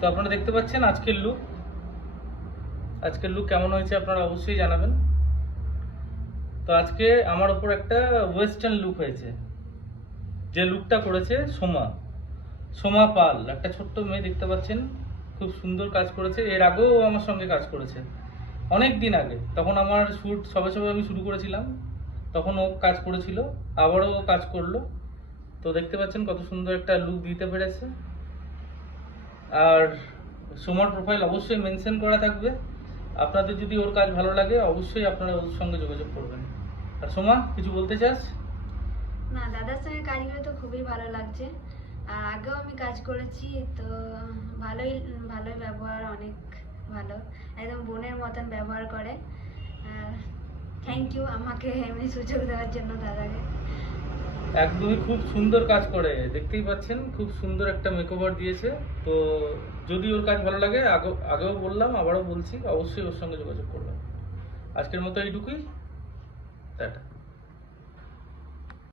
তো আপনারা দেখতে পাচ্ছেন আজকের লুক কেমন হয়েছে আপনারা অবশ্যই জানাবেন। তো আজকে আমার উপর একটা ওয়েস্টার্ন লুক হয়েছে, যে লুকটা করেছে সোমা পাল, একটা ছোট্ট মেয়ে দেখতে পাচ্ছেন, খুব সুন্দর কাজ করেছে। এর আগেও আমার সঙ্গে কাজ করেছে অনেক দিন আগে, তখন আমার শ্যুট সবে আমি শুরু করেছিলাম, তখন ও কাজ করেছিল, আবারও ও কাজ করলো। তো দেখতে পাচ্ছেন কত সুন্দর একটা লুক দিতে পেরেছে। আর সোমার প্রোফাইল অবশ্যই মেনশন করা থাকবে, আপনাদের যদি ওর কাজ ভালো লাগে অবশ্যই আপনারা ওর সঙ্গে যোগাযোগ করবেন। আর সোমা, কিছু বলতে চাস? না, দাদার সঙ্গে কাজ করে তো খুবই ভালো লাগছে। আর আগেও আমি কাজ করেছি, তো ভালোই ভালোই ব্যবহার, অনেক ভালো, একদম বোনের মতন ব্যবহার করে। থ্যাংক ইউ আমাকে এমনি সুযোগ দেওয়ার জন্য দাদাকে। একদমই খুব সুন্দর কাজ করে, দেখতেই পাচ্ছেন খুব সুন্দর একটা মেকওভার দিয়েছে। তো যদি ওর কাজ ভালো লাগে, আগেও বললাম আবারও বলছি, অবশ্যই ওর সঙ্গে যোগাযোগ করবেন। আজকের মতো এইটুকুই, টাটা।